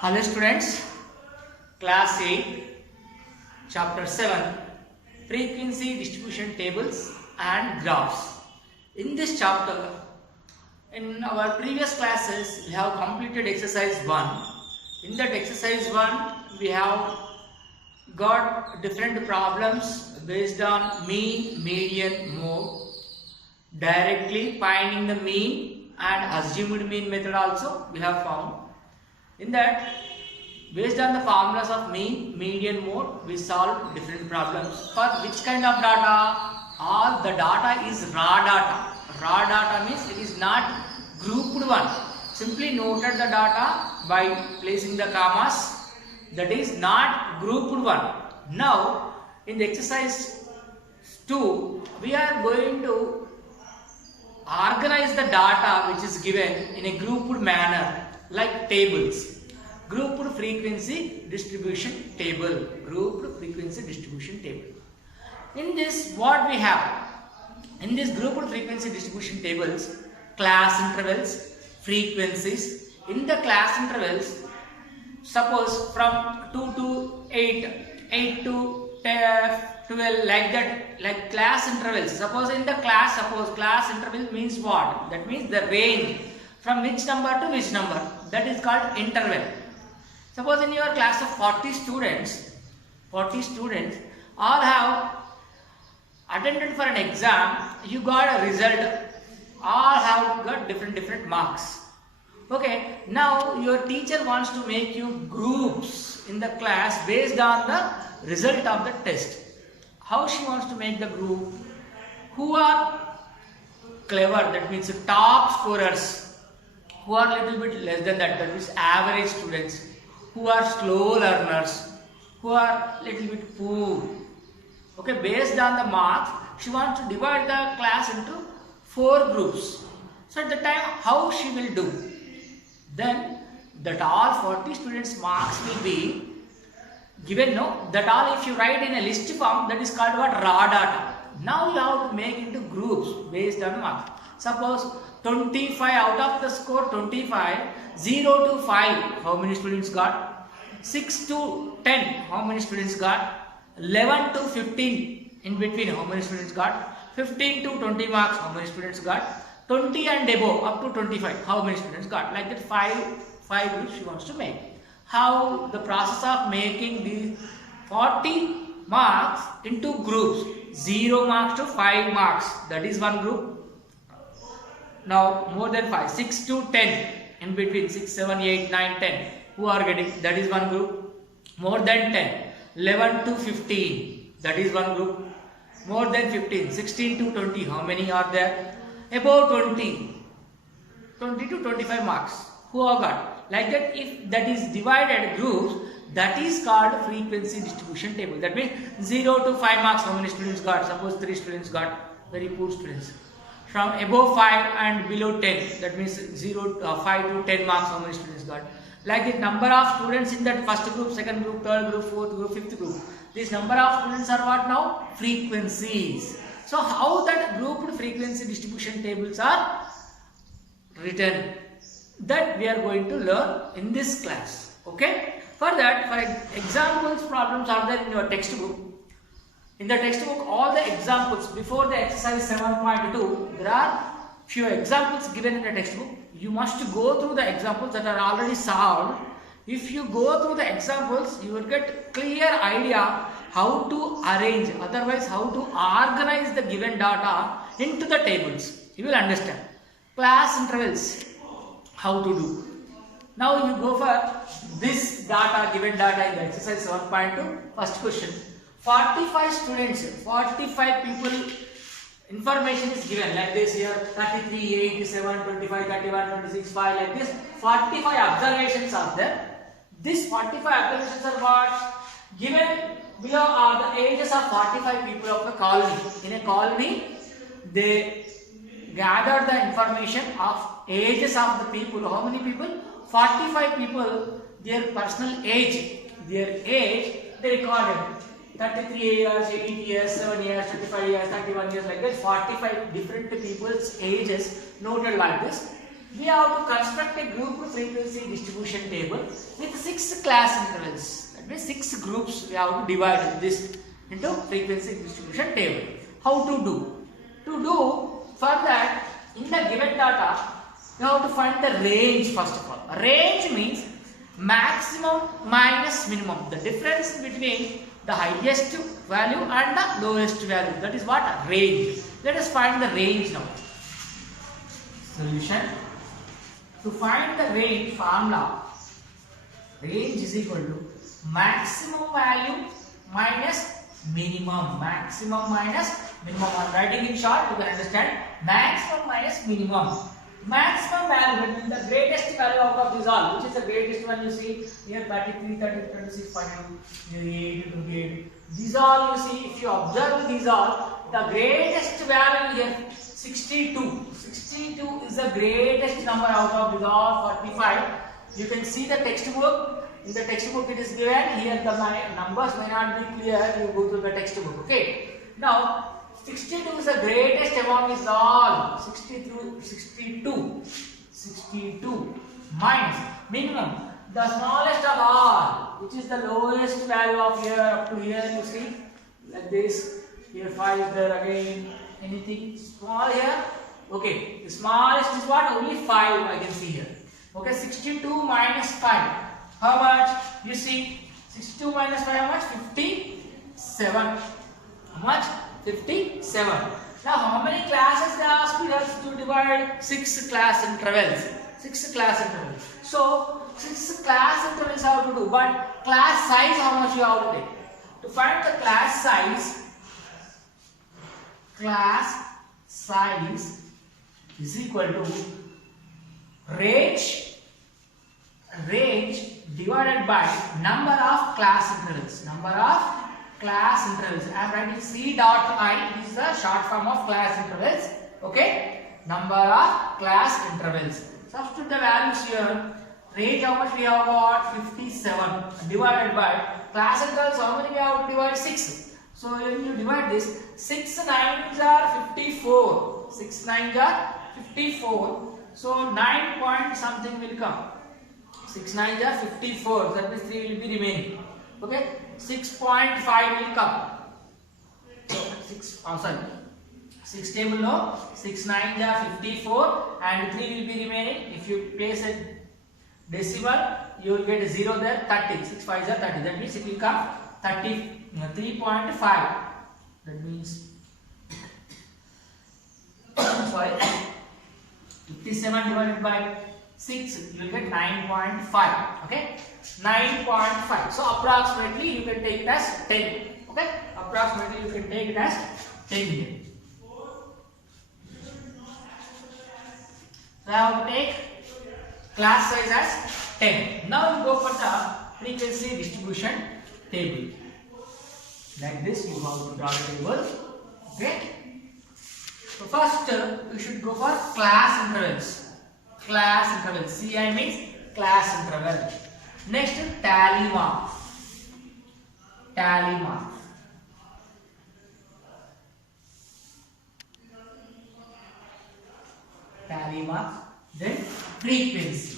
Hello students, class 8, chapter 7, frequency distribution tables and graphs. In this chapter, in our previous classes, we have completed exercise 1. In that exercise 1, we have got different problems based on mean, median, mode, directly finding the mean and assumed mean method also we have found. In that, based on the formulas of mean, median, mode, we solve different problems. For which kind of data? All the data is raw data. Raw data means it is not grouped one. Simply noted the data by placing the commas. That is not grouped one. Now, in the exercise 2, we are going to organize the data which is given in a grouped manner like tables. Grouped frequency distribution table. Grouped frequency distribution table. In this, what we have? In this grouped frequency distribution tables, class intervals, frequencies. In the class intervals, suppose from 2 to 8, 8 to 12, like that, like class intervals. Suppose in the class, class interval means what? That means the range from which number to which number. That is called interval. Suppose in your class of 40 students all have attended for an exam, you got a result, all have got different marks. Okay, now your teacher wants to make you groups in the class based on the result of the test. How she wants to make the group? Who are clever, that means top scorers, who are little bit less than that, that means average students, who are slow learners, who are little bit poor. Okay, based on the marks, she wants to divide the class into 4 groups. So at the time, how she will do? Then that all 40 students marks will be given, no? That all if you write in a list form, that is called what? Raw data. Now you have to make into groups based on marks. Suppose 25 out of the score 25, 0 to 5, how many students got? 6 to 10, how many students got? 11 to 15, in between, how many students got? 15 to 20 marks, how many students got? 20 and above, up to 25, how many students got? Like that, five groups she wants to make. How the process of making these 40 marks into groups, 0 marks to 5 marks, that is one group. Now more than 5, 6 to 10, in between 6, 7, 8, 9, 10, who are getting, that is one group. More than 10, 11 to 15, that is one group. More than 15, 16 to 20, how many are there? Above 20 to 25 marks, who are got? Like that, if that is divided groups, that is called frequency distribution table. That means 0 to 5 marks, how many students got? Suppose 3 students got, very poor students. From above 5 and below 10, that means 5 to 10 marks, how many students got? Like the number of students in that first group, second group, third group, fourth group, fifth group. This number of students are what now? Frequencies. So how that grouped frequency distribution tables are written, that we are going to learn in this class. Okay. For that, for examples, problems are there in your textbook. In the textbook, all the examples before the exercise 7.2, there are few examples given in the textbook. You must go through the examples that are already solved. If you go through the examples, you will get clear idea how to arrange, otherwise how to organize the given data into the tables. You will understand. Class intervals, how to do. Now you go for this data, given data in the exercise 7.2. First question. 45 students, 45 people, information is given like this here, 33, 87, 25, 31, 26, 5, like this. 45 observations are there. These 45 observations are what? Given below are the ages of 45 people of the colony. In a colony, they gather the information of ages of the people. How many people? 45 people, their personal age, they recorded. 33 years, 18 years, 7 years, 25 years, 31 years, like that. 45 different people's ages noted like this. we have to construct a group frequency distribution table with 6 class intervals. That means 6 groups we have to divide this into frequency distribution table. How to do? To do, for that, in the given data, you have to find the range first of all. Range means maximum minus minimum. The difference between the highest value and the lowest value. That is what? Range. Let us find the range now. Solution. To find the range formula, range is equal to maximum value minus minimum. Maximum minus minimum. I am writing in short, you can understand. Maximum minus minimum. Maximum value, that means the greatest value out of these all. Which is the greatest one you see? Here 33, 30, 26, 42, here 8, 28. These all you see, if you observe these all, the greatest value here 62. 62 is the greatest number out of these all 45. You can see the textbook. In the textbook it is given. Here the numbers may not be clear. You go to the textbook. Okay. Now 62 is the greatest among these all. 62 minus minimum, the smallest of all, which is the lowest value of here up to here. You see, like this. Here 5 is there again. Anything small here? Okay, the smallest is what? Only 5 I can see here. Okay, 62 minus 5. How much? You see, 62 minus 5 how much? 57. How much? 57. Now, how many classes they ask us to divide? 6 class intervals. 6 class intervals. So, 6 class intervals how to do? But class size, how much you have to take? To find the class size is equal to range divided by number of class intervals. Number of class intervals. I am writing C dot I. This is the short form of class intervals. Okay. Number of class intervals. Substitute the values here. Range how much we have got? 57 divided by class intervals. How many we have to divide? 6. So when you divide this, 6 9s are 54. 6 9s are 54. So 9 point something will come. 6 9s are 54. That means 3 will be remaining. Okay. 6.5 will come. 6 table no. 6 9s are 54 and 3 will be remaining. If you place a decimal, you will get a 0 there. 30. 6 5s are 30. That means it will come 3.5. That means sorry, 57 divided by 6, you will get 9.5. Okay, 9.5. So approximately you can take it as 10. Okay, approximately you can take it as 10 here. So I have to take class size as 10. Now you go for the frequency distribution table. Like this, you have to draw the table. Okay. So first, you should go for class intervals. Class intervals. CI means class interval. Next, tally mark. Tally mark. Tally mark. Then frequency.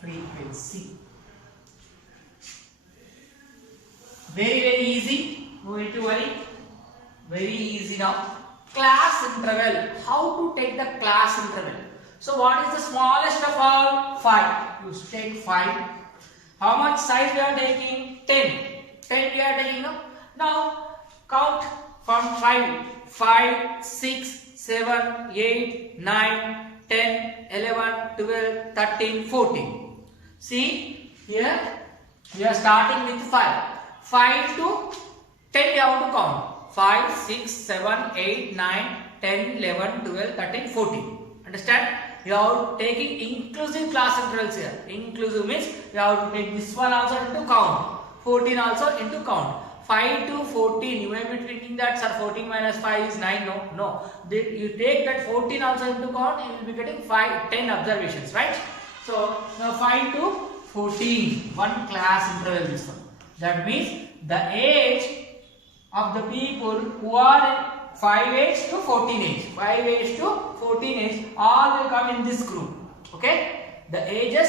Frequency. Very easy. No need to worry. Very easy now. Class interval. How to take the class interval? So what is the smallest of all? 5. You take 5. How much size we are taking? 10. 10 we are taking now. Now count from 5. 5, 6, 7, 8, 9, 10, 11, 12, 13, 14. See here we are starting with 5. 5 to 10 we have to count. 5, 6, 7, 8, 9, 10, 11, 12, 13, 14. Understand? You are taking inclusive class intervals here. Inclusive means you have to take this one also into count. 14 also into count. 5 to 14. You may be thinking that sir 14 minus 5 is 9. No. You take that 14 also into count. You will be getting 10 observations, right? So now 5 to 14. One class interval this one. That means the age of the people who are 5 age to 14 age. 5 age to 14 age, all will come in this group. Okay? The ages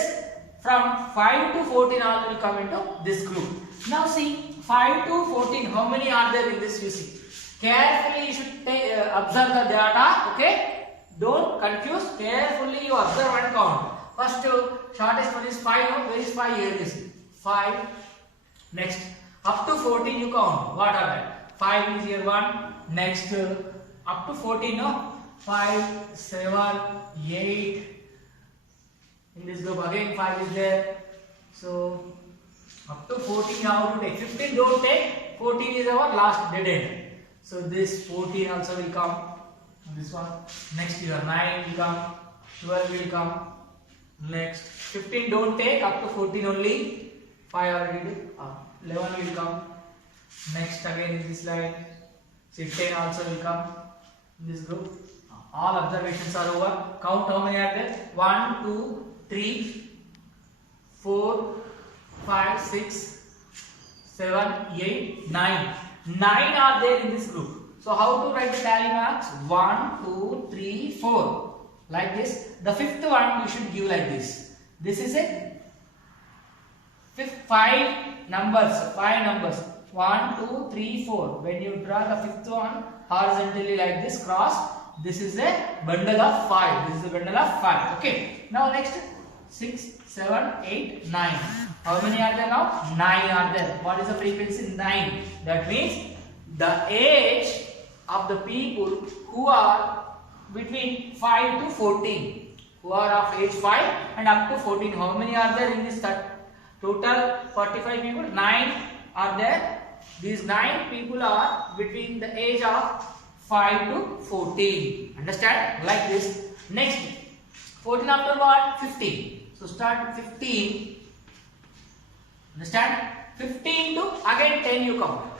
from 5 to 14 all will come into this group. Now see, 5 to 14, how many are there in this? You see. Carefully you should observe the data. Okay? Don't confuse. Carefully you observe and count. First, shortest one is 5. Where is 5 here? This 5. Next, up to 14 you count. What are that? 5 is here 1. Next, up to 14, no? 5, 7, 8. In this group again 5 is there. So up to 14 you have to take. 15 don't take. 14 is our last dead end. So this 14 also will come. This one. Next your 9 will come. 12 will come. Next 15 don't take. Up to 14 only. 5 already did. 11 will come. Next again in this line. 16 also will come in this group. All observations are over. Count how many are there? 1, 2, 3, 4, 5, 6, 7, 8, 9. 9 are there in this group. So how to write the tally marks? 1, 2, 3, 4. Like this. The fifth one you should give like this. This is a 5 numbers. 5 numbers. 1, 2, 3, 4. When you draw the fifth one horizontally like this, cross. This is a bundle of 5. This is a bundle of 5. Okay. Now next 6, 7, 8, 9. How many are there now? 9 are there. What is the frequency? 9. That means the age of the people who are between 5 to 14. Who are of age 5 and up to 14. How many are there in this total 45 people? 9 are there. These 9 people are between the age of 5 to 14. Understand? Like this. Next, 14 after what? 15. So start 15. Understand? 15 to again 10 you count.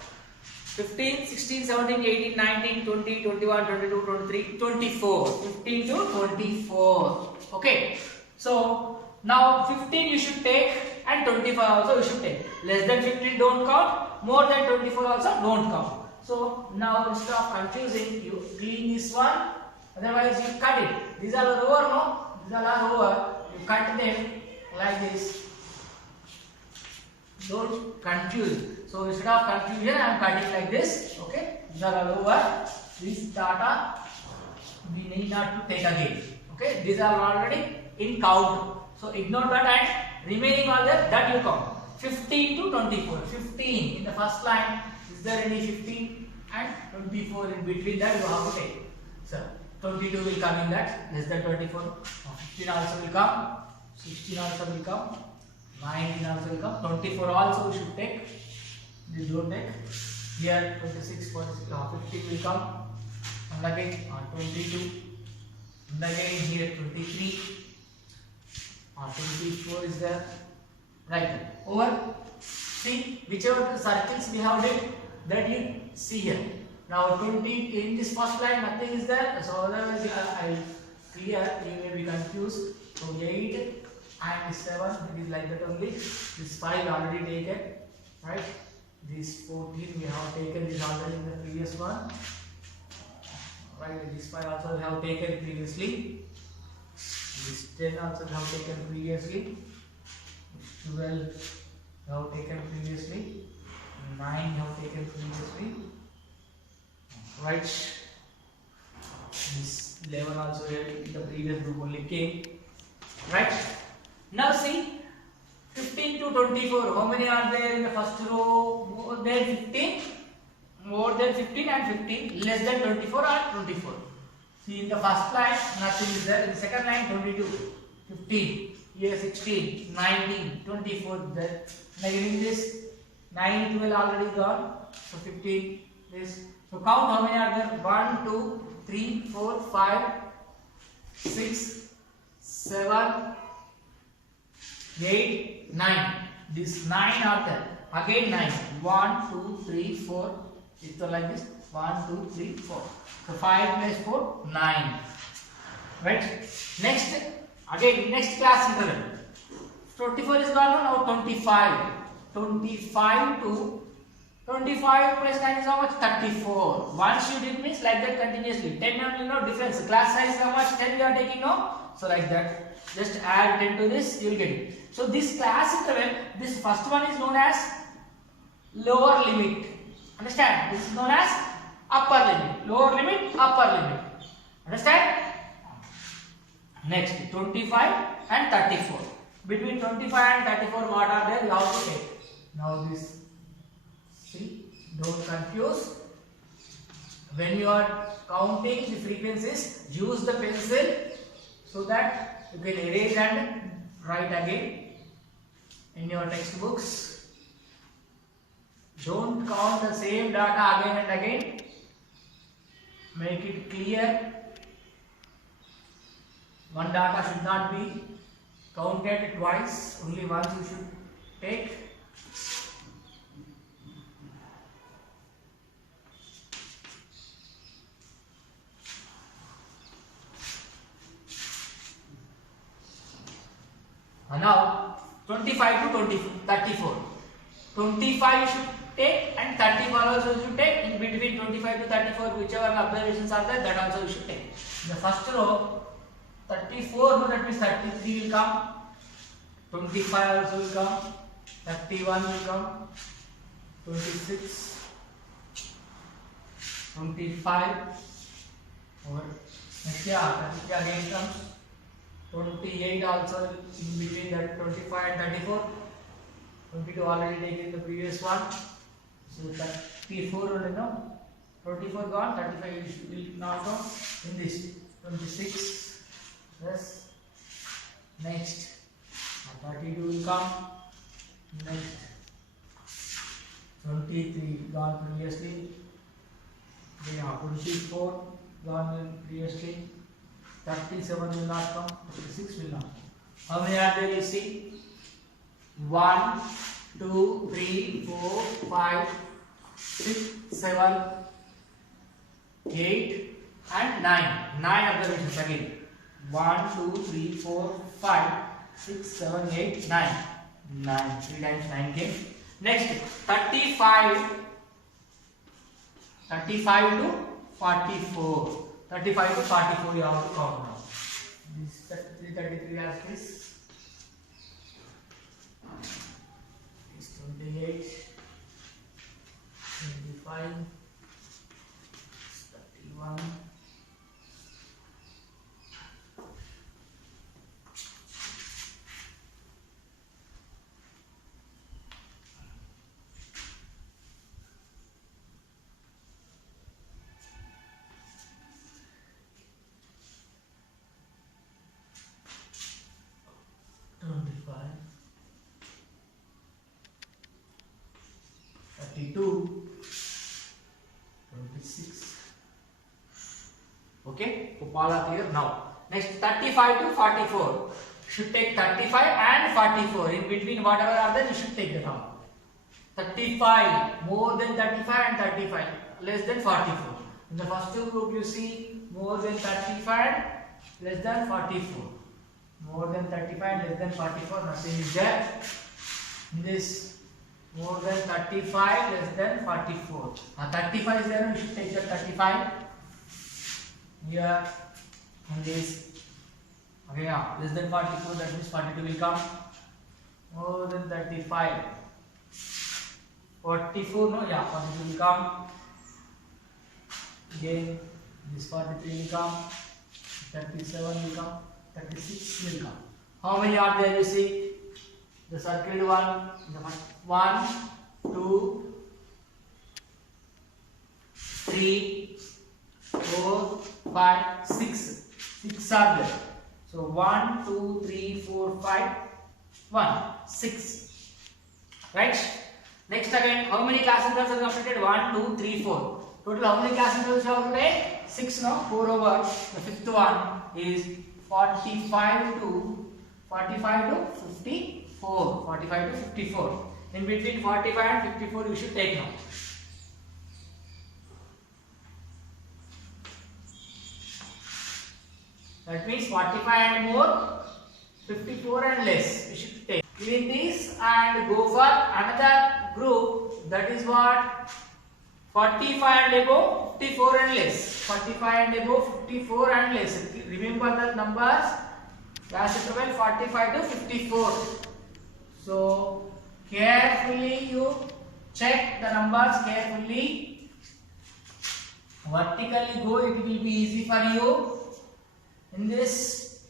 15, 16, 17, 18, 19, 20, 21, 22, 23, 24. 15 to 24. Okay. So now 15 you should take and 25 also you should take. Less than 15 don't count. More than 24 also don't count. So now instead of confusing, you clean this one. Otherwise you cut it. These are over, no? These are over. You cut them like this. Don't confuse. So instead of confusion, I am cutting like this. Okay. These are all over. This data we need not to take again. Okay. These are already in count. So ignore that and remaining all that you count. 15 to 24. 15 in the first line. Is there any 15 and 24 in between that you have to take? So 22 will come in that. Less than 24. 15 also will come. 16 also will come. 19 also will come. 24 also we should take. This don't take. Here 26, 46, 15 will come. And again 22. And again here 23. 24 is there. Right. Over. See whichever circles we have did, that you see here. Now 20 in this first line nothing is there. So otherwise I will clear. You may be confused. So 8 and 7 it is like that only. This 5 already taken. Right. This 14 we have taken. This already in the previous one. Right. This 5 also we have taken previously. This 10 also we have taken previously. 12 we have taken previously. 9 we have taken previously. Right. This 11 also in the previous group only came. Right. Now see 15 to 24. How many are there in the first row? More than 15. More than 15 and 15. Less than 24 or 24. See in the first line nothing is there. In the second line 22, 15. Here 16, 19, 24 there. Again this 9, 12 already gone. So 15 this. So count how many are there? 1, 2, 3, 4, 5, 6, 7, 8, 9. These 9 are there. Again 9. 1, 2, 3, 4. It's like this. 1, 2, 3, 4. So 5 plus 4, 9. Right? Next, again next class interval. 24 is gone, now 25. 25 to 25 plus 9 is how much? 34. Once you did means like that continuously. 10 only, no difference. Class size is how much? 10 we are taking, no? So like that. Just add 10 to this, you will get it. So this class interval, this first one is known as lower limit. Understand? This is known as upper limit. Lower limit, upper limit. Understand? Next, 25 and 34. Between 25 and 34, what are there? You have to take. Now this, see, don't confuse. When you are counting the frequencies, use the pencil so that you can erase and write again in your textbooks. Don't count the same data again and again. Make it clear. One data should not be counted twice, only once you should take. Now 25 to 34. 25 you should take and 34 also you should take. In between 25 to 34, whichever observations are there, that also you should take. In the first row, 34, no, that means 33 will come. 25 also will come. 31 will come. 26, 25. Or next year, 33 again comes. 28 also in between that 25 and 34. 22 already taken in the previous one. So 34 only, no? 24 gone, 35 will not come in this. 26. Yes. Next. 32 will come. Next. 23 gone previously. Then 24 gone previously. 37 will not come. 36 will not come. How many are there? You see? 1, 2, 3, 4, 5, 6, 7, 8 and 9. 9 observations again. 1, 2, 3, 4, 5, 6, 7, 8, 9. 9. 3 times 9 came. Next, 35. 35 to 44. 35 to 44 you have to count now. This 33, 33 as this. 28, 25, 31, 32, 26. Okay, so all are clear now. Next, 35 to 44. Should take 35 and 44. In between, whatever are there, you should take the count. 35, more than 35 and 35, less than 44. In the first two group, you see more than 35, less than 44. More than 35, less than 44, nothing is there. In this, more than 35, less than 44. Now 35 is there, we should take the 35. Here, and this. Okay, yeah, less than 44, that means 42 will come. More than 35. 44, no, yeah, 42 will come. Again, this 43 will come. 37 will come. 36 will come. How many are there, you see? The circled one, the first 1, 2, 3, 4, 5, 6. 6 are there. So 1, 2, 3, 4, 5, 1, 6. Right? Next again, how many class intervals are completed? 1, 2, 3, 4. Total how many class intervals you have today? 6, no? 4 over. The fifth one is 45 to 54. 45 to 54. In between 45 and 54 you should take now. That means 45 and more, 54 and less you should take. Clean this and go for another group that is what? 45 and above, 54 and less. 45 and above, 54 and less. Remember the numbers. Class interval 45 to 54. So carefully you check the numbers carefully. Vertically go, it will be easy for you. In this,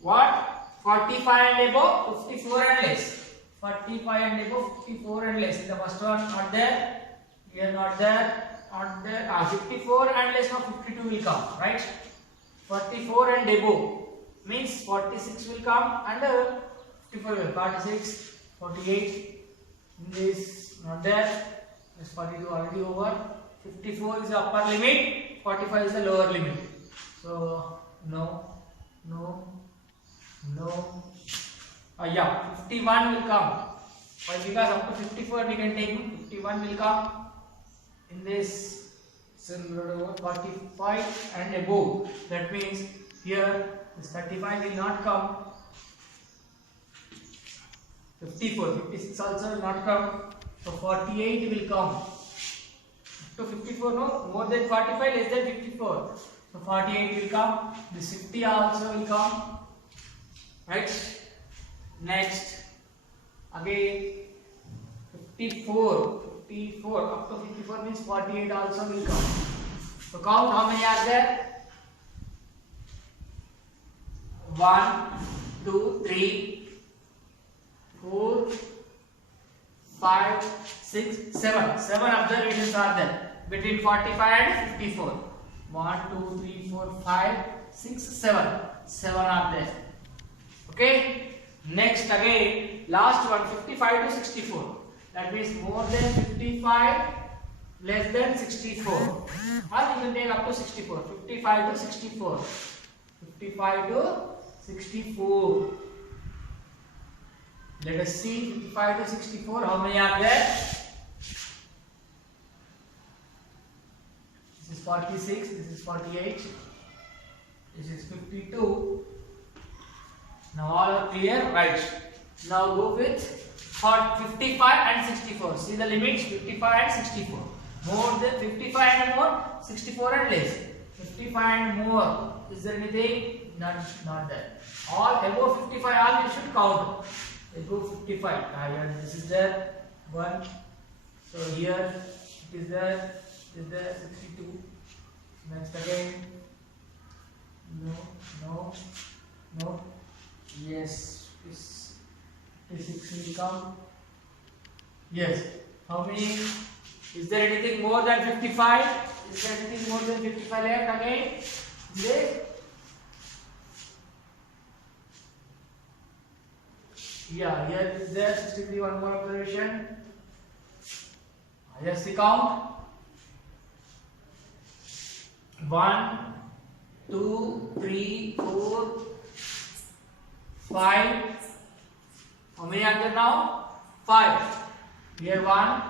what? 45 and above, 54 and less. 45 and above, 54 and less. The first one not there. Here not there. Not there. 54 and less, now 52 will come, right? 44 and above means 46 will come and 54 will 46, 48. In this not there. This 42 already over. 54 is the upper limit. 45 is the lower limit. So no. Yeah, 51 will come. Why? Because up to 54 we can take. 51 will come. In this 45 and above. That means here this 35 will not come. 54, 56 also will not come. So 48 will come. To 54, no, more than 45, less than 54. So 48 will come. This 50 also will come. Right? Next, again 54 up to 54 means 48 also will come. So count how many are there? 1, 2, 3, 4, 5, 6, 7. 7 observations are there between 45 and 54. 1, 2, 3, 4, 5, 6, 7. 7 are there. Okay. Next again, last one 55 to 64. That means more than 55, less than 64. Or you can take up to 64. 55 to 64. 55 to 64. Let us see 55 to 64. How many are there? This is 46. This is 48. This is 52. Now all are clear, right? Now go with 55 and 64. See the limits 55 and 64. More than 55 and more, 64 and less. 55 and more. Is there anything? Not there. All above 55, all you should count. Above 55. Here this is there. 1. So here it is there. It is there. 62. Next again. No. Yes, 56 will come. Yes. How many? Is there anything more than 55? Is there anything more than 55 left again? Yes. Yeah, here is there 63. One more observation. Yes, the count. 1, 2, 3, 4, 5. How many are there now? 5. Here 1,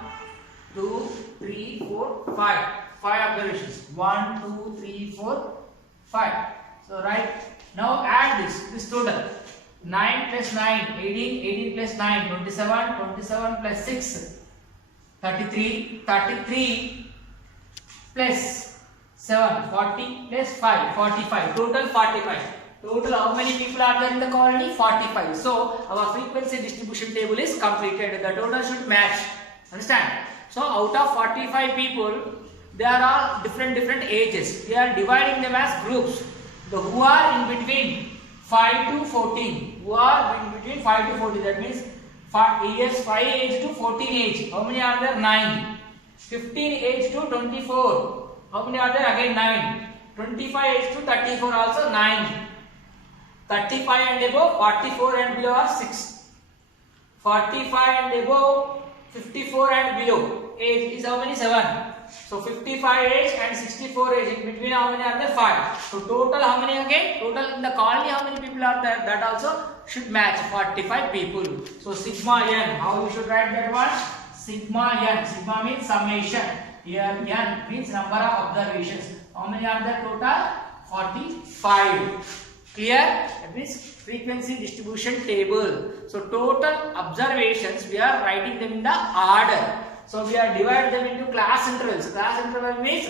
2, 3, 4, 5. 5 observations. 1, 2, 3, 4, 5. So right now add this total. 9 plus 9, 18 plus 9, 27 plus 6, 33 plus 7, 40 plus 5, 45. Total 45. Total how many people are there in the colony? 45. So our frequency distribution table is completed. The total should match. Understand? So out of 45 people, they are all different ages. We are dividing them as groups. The who are in between 5 to 14. Who are in between 5 to 14. That means 5 age to 14 age. How many are there? 9. 15 age to 24. How many are there? Again 9. 25 age to 34 also 9. 35 and above, 44 and below are 6. 45 and above, 54 and below. Age is how many? 7. So 55 age and 64 age. In between how many are there? 5. So total how many again? Total in the colony how many people are there? That also should match 45 people. So sigma n. How you should write that one? Sigma n. Sigma means summation. Here n means number of observations. How many are there total? 45. Clear? That means frequency distribution table. So total observations we are writing them in the order. So we are divided them into class intervals. Class interval means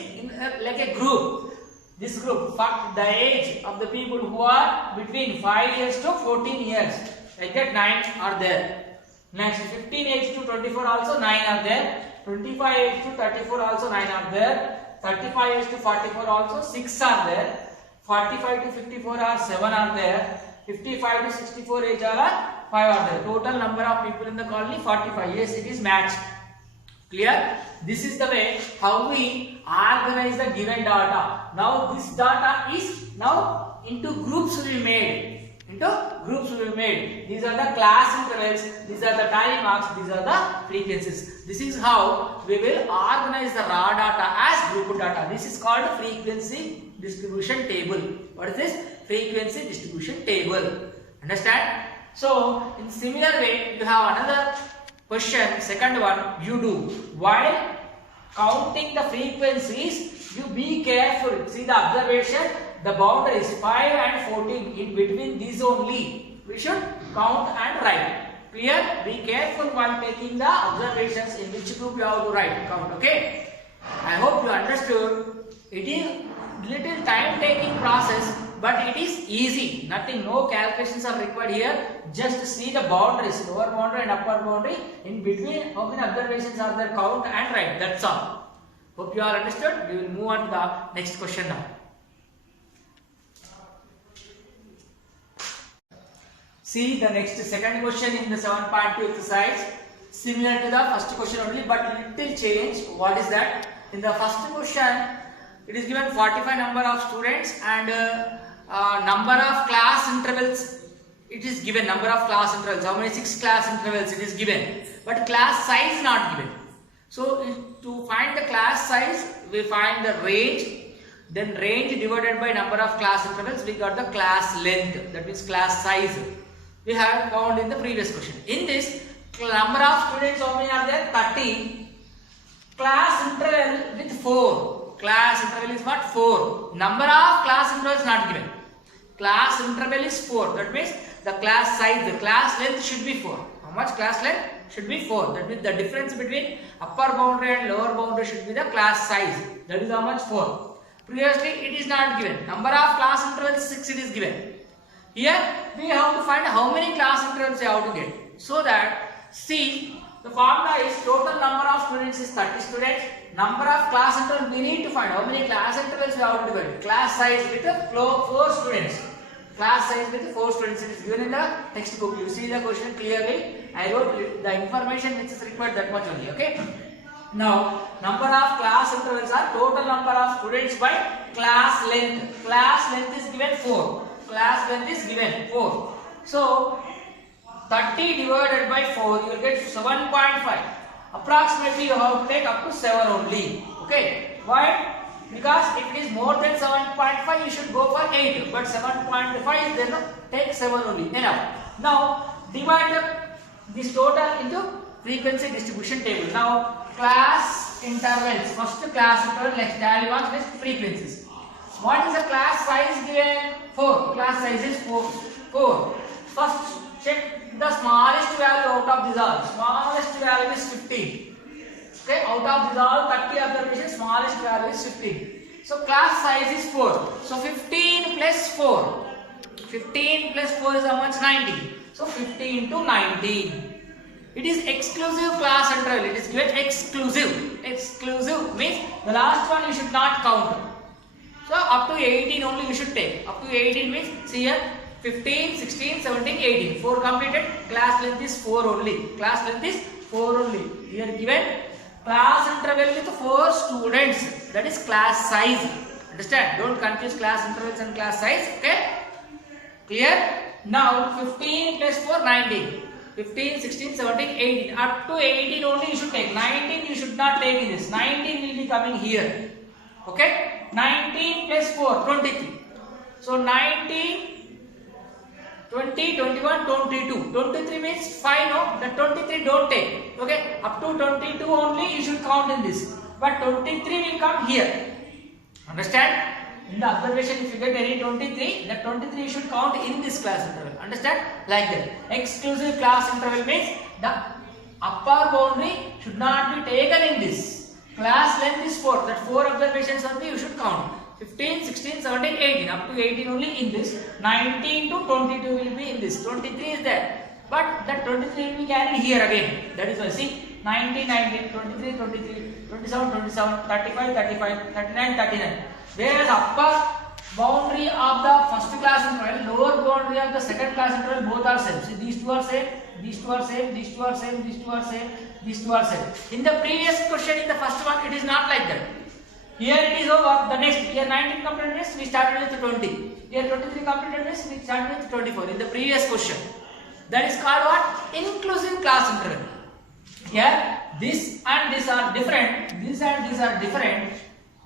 like a group. This group, the age of the people who are between 5 years to 14 years. Like that 9 are there. Next 15 age to 24 also 9 are there. 25 age to 34 also 9 are there. 35 age to 44 also 6 are there. 45 to 54 are 7 are there. 55 to 64 age are 5 are there. Total number of people in the colony 45. Yes, it is matched. Clear? This is the way how we organize the given data. Now this data is now into groups will be made. These are the class intervals, these are the tally marks, these are the frequencies. This is how we will organize the raw data as group data. This is called frequency distribution table. What is this? Frequency distribution table. Understand? So in similar way you have another question, second one you do. While counting the frequencies, you be careful. See the observation, the boundaries 5 and 14, in between these only we should count and write. Clear? Be careful while taking the observations in which group you have to write, count. Okay? I hope you understood. It is little time taking process, but it is easy. Nothing, no calculations are required here. Just see the boundaries, lower boundary and upper boundary. In between, how many observations are there? Count and write. That's all. Hope you all understood. We will move on to the next question now. See the next second question in the 7.2 exercise. Similar to the first question only, but little change. What is that? In the first question, it is given 45 number of students and number of class intervals. It is given number of class intervals. How many? 6 class intervals it is given, but class size not given. So to find the class size, we find the range. Then range divided by number of class intervals, we got the class length. That means class size. We have found in the previous question. In this, number of students how many are there? 30. Class interval with 4. Class interval is what? 4. Number of class intervals not given. Class interval is 4. That means the class size, the class length should be 4. How much class length? Should be 4. That means the difference between upper boundary and lower boundary should be the class size. That is how much? 4. Previously it is not given. Number of class intervals 6 it is given. Here we have to find how many class intervals we have to get. So that, see, the formula is total number of students is 30 students. Number of class intervals we need to find how many class intervals we have to divide. Class size with 4 students. Class size with 4 students. It is given in the textbook. You see the question clearly. I wrote the information which is required, that much only. Okay. Now, number of class intervals are total number of students by class length. Class length is given 4. Class length is given 4. So 30 divided by 4, you will get 7.5. Approximately you have to take up to 7 only. Okay. Why? Because if it is more than 7.5, you should go for 8. But 7.5 then take 7 only. Enough. Now divide this total into frequency distribution table. Now class intervals. First class interval, next tally marks, next frequencies. What is the class size given? 4. Class size is 4. First check the smallest value out of these all. Smallest value is 15. Okay, out of these all 30 observations, smallest value is 15. So class size is 4. So 15 plus 4. 15 plus 4 is how much? 19. So 15 to 19. It is exclusive class interval. It is given exclusive. Exclusive means the last one you should not count. So up to 18 only you should take. Up to 18 means, see here, 15, 16, 17, 18. 4 completed. Class length is 4 only. Class length is 4 only. Here given class interval with 4 students. That is class size. Understand? Don't confuse class intervals and class size. Okay? Clear? Now 15 plus 4, 19. 15, 16, 17, 18. Up to 18 only you should take. 19 you should not take in this. 19 will be coming here. Okay? 19 plus 4, 23. So 19, 20, 21, 22. 23 means 5, no? The 23 don't take. Okay? Up to 22 only you should count in this. But 23 will come here. Understand? In the observation, if you get any 23, that 23 you should count in this class interval. Understand? Like that. Exclusive class interval means the upper boundary should not be taken in this. Class length is 4. That 4 observations only you should count. 15, 16, 17, 18. Up to 18 only in this. 19 to 22 will be in this. 23 is there. But that 23 will be carried here again. That is why, see, 19, 19, 23, 23, 27, 27, 35, 35, 39, 39. Whereas upper boundary of the first class interval, lower boundary of the second class interval, both are same. See, these two are same, these two are same, these two are same, these two are same, these two are same. In the previous question, in the first one, it is not like that. Here it is over. The next, here 19 completed means we started with 20. Here 23 completed means we started with 24 in the previous question. That is called what? Inclusive class interval. Here, this and this are different. This and these are different.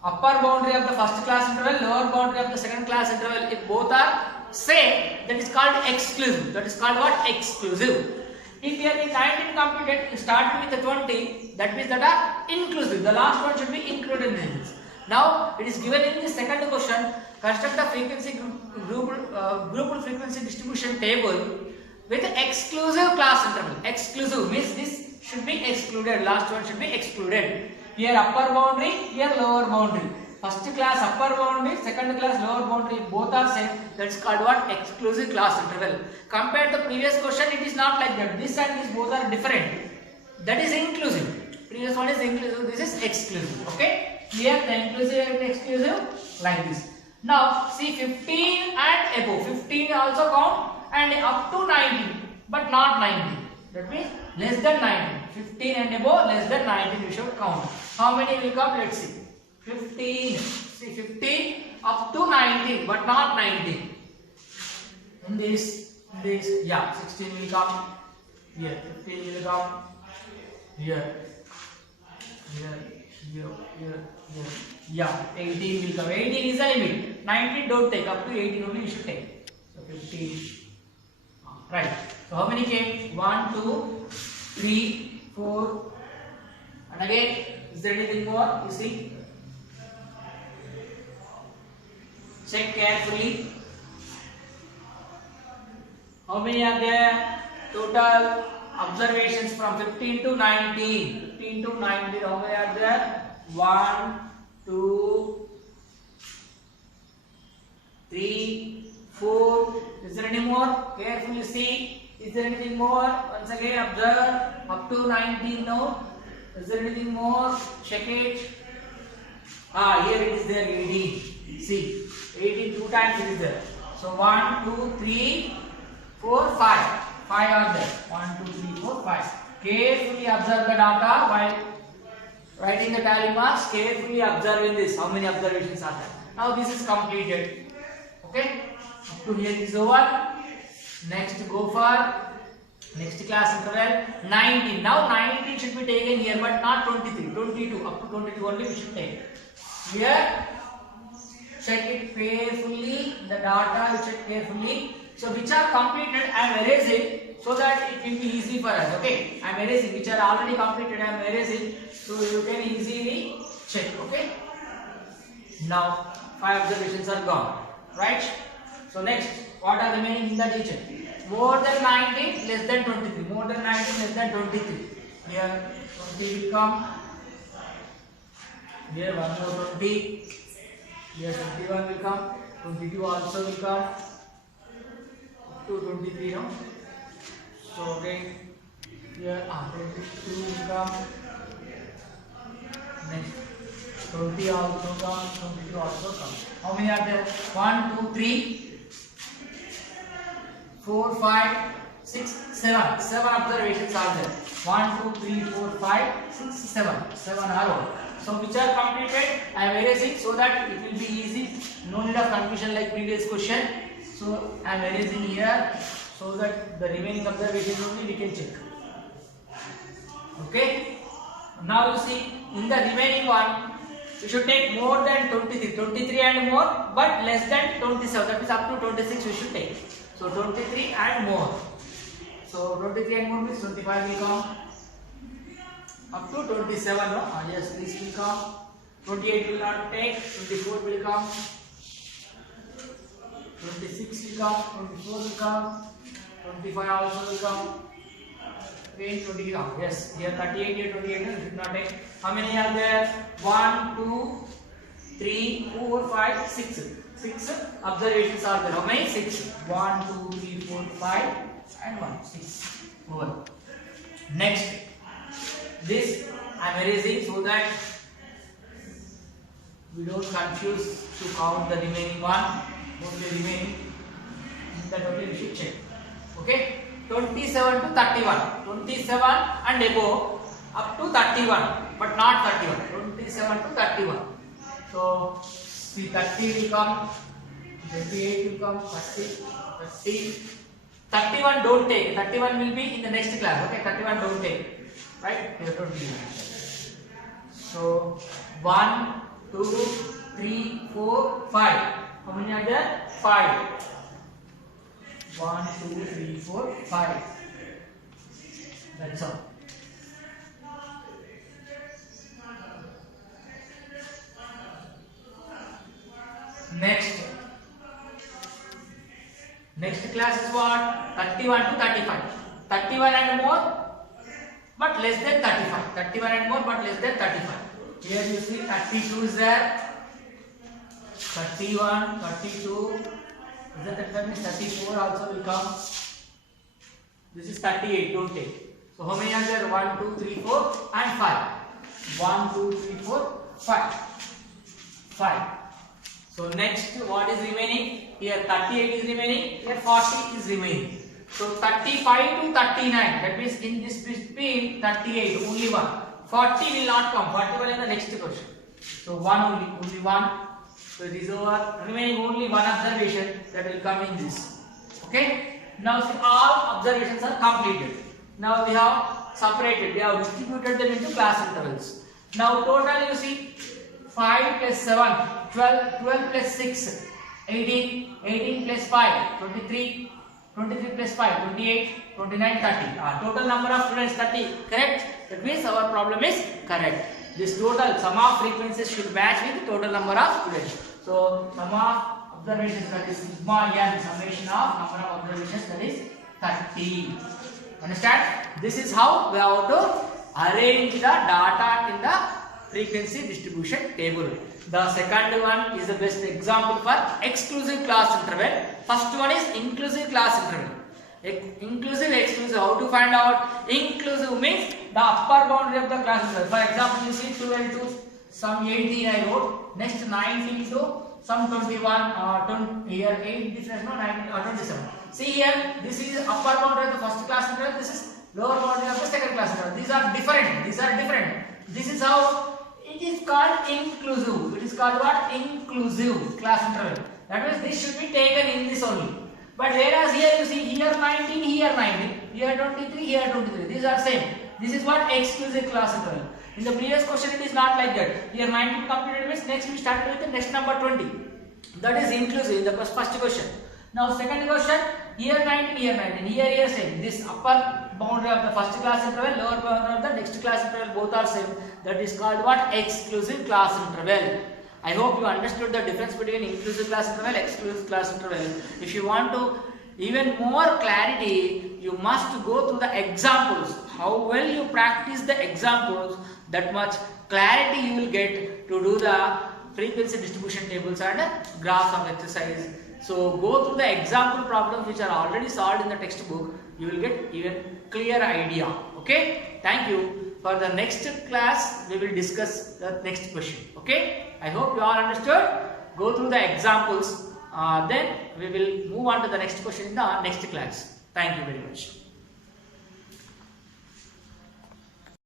Upper boundary of the first class interval, lower boundary of the second class interval, if both are same, that is called exclusive. That is called what? Exclusive. If here is 19 completed, you start with the 20, that means that are inclusive. The last one should be included in this. Now, it is given in the second question, construct the frequency grouped frequency distribution table with exclusive class interval. Exclusive means this should be excluded. Last one should be excluded. Here upper boundary, here lower boundary. First class upper boundary, second class lower boundary, both are same. That's called what? Exclusive class interval. Compared to the previous question, it is not like that. This and this both are different. That is inclusive. Previous one is inclusive. This is exclusive. Okay. Here the inclusive and exclusive like this. Now see 15 and above. 15 also count and up to 19, but not 19. That means less than 19. 15 and above, less than 19 we should count. How many will come? Let's see. 15. See 15 up to 19, but not 19. In this, yeah, 16 will come. Here, 15 will come. Here. Yeah, 18 will come. 18 is the limit. 19 don't take. Up to 18 only you should take. So 15. Right. So how many came? 1, 2, 3, 4. And again, is there anything more? You see? Check carefully. How many are there? Total observations from 15 to 19. 15 to 19. How many are there? 1, 2, 3, 4. Is there any more? Carefully see. Is there anything more? Once again observe. Up to 19 now. Is there anything more? Check it. Here it is there. 18. See. 18 two times it is there. So 1, 2, 3, 4, 5. 5 are there. 1, 2, 3, 4, 5. Carefully observe the data while writing the tally marks. Carefully observing this. How many observations are there? Now this is completed. Okay. Up to here is over. Next go for next class interval 19. Now 19 should be taken here, but not 23. 22. Up to 22 only we should take. Here check it carefully. The data you check carefully. So which are completed, I am erasing so that it will be easy for us. Okay, I am erasing. Which are already completed, I am erasing so you can easily check. Okay. Now 5 observations are gone. Right. So next, what are remaining in the digit? More than 19, less than 23. More than 19, less than 23. Here 20 will come. Here one more 20. Here 21 will come. 22 also will come. Up to 23 now. So again here 22 will come. Next 20 also come. 22 also come. How many are there? 1, 2, 3, 4, 5, 6, 7. 7 observations are there. 1, 2, 3, 4, 5, 6, 7. 7 are all. So which are completed, I am erasing so that it will be easy. No need of confusion like previous question. So I am erasing here so that the remaining observations only we can check. Okay. Now you see in the remaining one, you should take more than 23. 23 and more, but less than 27. That is up to 26 you should take. So 23 and more. So 23 and more means 25 will come. Up to 27, no? Yes, this will come. 28 will not take. 24 will come. 26 will come. 24 will come. 25 also will come. 8, 20, yes, here 38, here 28, you should not take. How many are there? 1, 2, 3, 4, 5, 6. 6 observations are there. How many? 6. 1, 2, 3, 4, 5, and 1. 6. Over. Next, this I am erasing so that we don't confuse to count the remaining one. Only remaining. That only we should check. Okay. 27 to 31. 27 and above up to 31, but not 31. 27 to 31. So, see 30 will come, 28 will come, 30, 31 don't take. 31 will be in the next class. Okay, 31 don't take. Right? Here don't be. So, 1, 2, 3, 4, 5. How many are there? 5. 1, 2, 3, 4, 5. That's all. Next class is what? 31 to 35. 31 and more, but less than 35. 31 and more, but less than 35. Here you see 32 is there. 31, 32. Isn't that means 34 also will come. This is 38, don't take. So how many are there? 1, 2, 3, 4 and 5. 1, 2, 3, 4, 5. 5. So next what is remaining? Here 38 is remaining, here 40 is remaining. So 35 to 39, that means in this between 38, only one. 40 will not come, 40 will in the next question. So one only one. So it is over, remaining only one observation that will come in this. Okay? Now see, all observations are completed. Now we have separated, we have distributed them into class intervals. Now total you see 5 plus 7, 12, 12 plus 6, 18, 18 plus 5, 23, 23 plus 5, 28, 29, 30. Total number of students 30, correct? That means our problem is correct. This total sum of frequencies should match with the total number of students. So sum of observations, that is sigma n, summation of number of observations, that is 30. Understand? This is how we have to arrange the data in the frequency distribution table. The second one is the best example for exclusive class interval. First one is inclusive class interval. Inclusive, exclusive. How to find out? Inclusive means the upper boundary of the class interval. For example, you see 12 to some 18 I wrote. Next 19 to some 21. Here 8 difference, no 19 or 27. See here, this is upper boundary of the first class interval. This is lower boundary of the second class interval. These are different. These are different. This is how it is called inclusive. It is called what? Inclusive class interval. That means this should be taken in this only. But whereas here you see here 19, here 19, here 23, here 23. These are same. This is what exclusive class interval. In the previous question it is not like that. Here 19 completed means next we start with the next number 20. That is inclusive in the first question. Now second question, here 19, here 19, here same. This upper boundary of the first class interval, lower boundary of the next class interval, both are same. That is called what? Exclusive class interval. I hope you understood the difference between inclusive class interval, exclusive class interval. If you want to even more clarity, you must go through the examples. How well you practice the examples, that much clarity you will get to do the frequency distribution tables and graphs of exercise. So go through the example problems which are already solved in the textbook. You will get even clear idea. Okay? Thank you. For the next class, we will discuss the next question. Okay? I hope you all understood. Go through the examples. Then we will move on to the next question in the next class. Thank you very much.